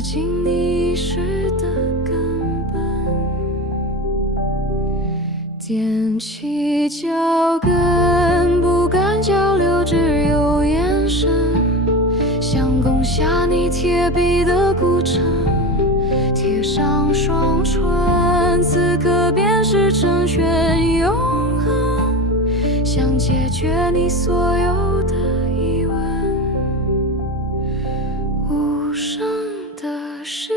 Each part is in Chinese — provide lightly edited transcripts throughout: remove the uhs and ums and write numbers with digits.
刻进你意识的根本。踮起脚跟，不敢交流，只有眼神，想攻下你铁壁的古城，贴上双唇，此刻便是成全永恒，想解决你所有的疑问。无声的誓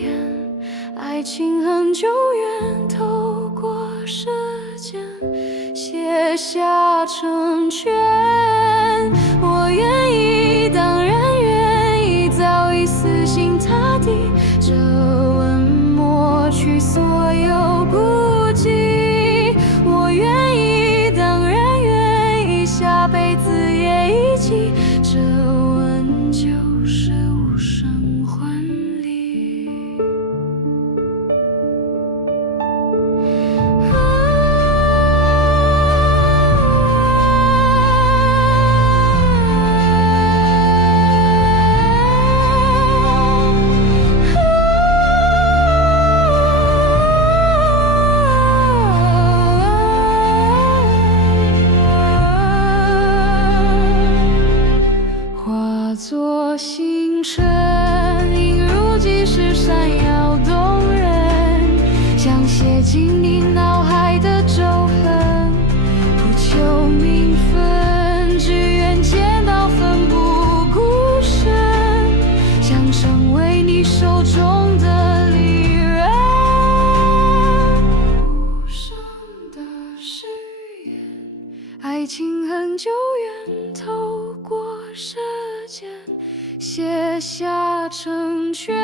言，爱情很久远，透过时间写下成全。我愿意，当然愿意，早已死心塌地，这吻抹去所有顾忌。我愿意，当然愿意，下辈子也一起，这吻就是无声婚礼。化作星辰，映入即时，闪耀动人，想写进你脑海的皱痕，不求名分，只愿见到奋不顾身，想成为你手中的利刃。无声的誓言，爱情很久远，透过时间写下成全。